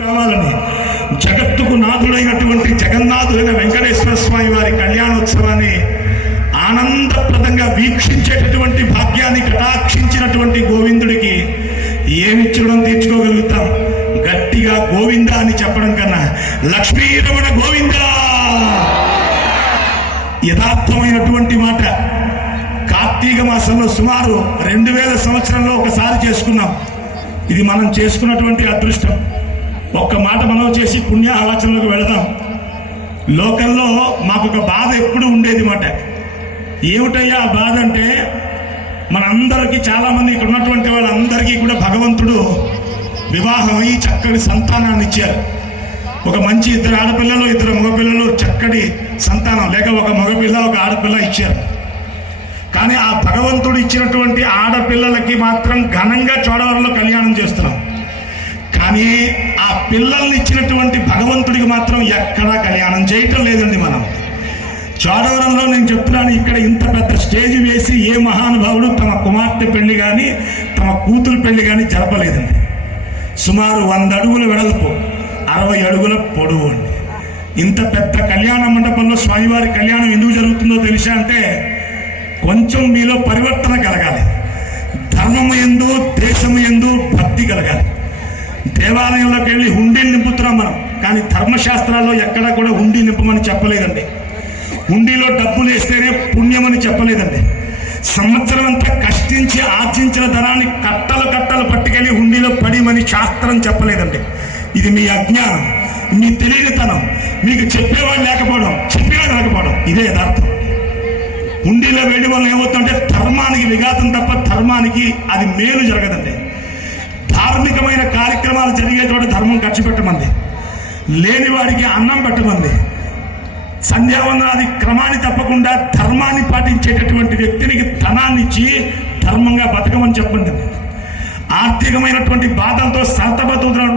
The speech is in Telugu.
కావాలని జగత్తుకు నాథుడైనటువంటి జగన్నాథుడైన వెంకటేశ్వర స్వామి వారి కళ్యాణోత్సవాన్ని ఆనందప్రదంగా వీక్షించేటటువంటి భాగ్యాన్ని కటాక్షించినటువంటి గోవిందుడికి ఏమిచ్చడం తీర్చుకోగలుగుతాం? గట్టిగా గోవింద అని చెప్పడం కన్నా లక్ష్మీరమణ గోవింద యథార్థమైనటువంటి మాట. కార్తీక మాసంలో సుమారు 2000 సంవత్సరంలో ఒకసారి చేసుకున్నాం. ఇది మనం చేసుకున్నటువంటి అదృష్టం. ఒక్క మాట మనం చేసి పుణ్య ఆలోచనలకు వెళదాం. లోకంలో మాకు ఒక బాధ ఎప్పుడు ఉండేది మాట. ఏమిటయ్యా ఆ బాధ అంటే, మనందరికీ చాలా మంది ఇక్కడ ఉన్నటువంటి వాళ్ళందరికీ కూడా భగవంతుడు వివాహమై చక్కటి సంతానాన్ని ఇచ్చారు. ఒక మంచి 2 ఆడపిల్లలు 2 మగపిల్లలు చక్కటి సంతానం, లేక ఒక మగపిల్ల ఒక ఆడపిల్ల ఇచ్చారు. కానీ ఆ భగవంతుడు ఇచ్చినటువంటి ఆడపిల్లలకి మాత్రం ఘనంగా చోడవరంలో కళ్యాణం చేస్తున్నాం. కానీ ఆ పిల్లల్ని ఇచ్చినటువంటి భగవంతుడికి మాత్రం ఎక్కడా కళ్యాణం చేయటం లేదండి. మనం చోడవరంలో నేను చెప్తున్నాను, ఇక్కడ ఇంత పెద్ద స్టేజ్ వేసి ఏ మహానుభావుడు తమ కుమార్తె పెళ్లి కానీ తమ కూతురు పెళ్లి కానీ జరపలేదండి. సుమారు 100 అడుగుల వెడల్పు, 60 అడుగుల పొడవు అండి. ఇంత పెద్ద కళ్యాణ మండపంలో స్వామివారి కళ్యాణం ఎందుకు జరుగుతుందో తెలుసా అంటే, కొంచెం మీలో పరివర్తన కలగాలి, ధర్మము యందు దేశము యందు భక్తి కలగాలి. దేవాలయంలోకి వెళ్ళి హుండీలు నింపుతున్నాం మనం, కానీ ధర్మశాస్త్రాల్లో ఎక్కడా కూడా హుండీ నింపమని చెప్పలేదండి. హుండీలో డబ్బులు వేస్తేనే పుణ్యమని చెప్పలేదండి. సంవత్సరం అంతా కష్టించి ఆర్జించిన ధనాన్ని కట్టలు కట్టలు పట్టుకెళ్ళి హుండీలో పడిమని శాస్త్రం చెప్పలేదండి. ఇది మీ అజ్ఞానం, మీ తెలియనితనం, మీకు చెప్పేవాడు లేకపోవడం ఇదే యథార్థం. హుండీలో వేయడం వల్ల ఏమవుతుందంటే ధర్మానికి విఘాతం తప్ప ధర్మానికి అది మేలు జరగదండి. ధార్మికమైన కార్యక్రమాలు జరిగే చోట ధర్మం ఖర్చు పెట్టమంది, లేనివాడికి అన్నం పెట్టమంది, సంధ్యావందనాది క్రమాన్ని తప్పకుండా ధర్మాన్ని పాటించేటటువంటి వ్యక్తికి ధనాన్ని ఇచ్చి ధర్మంగా బతకమని చెప్పండి. ఆర్థికమైనటువంటి బాధలతో సతమతమవుతున్న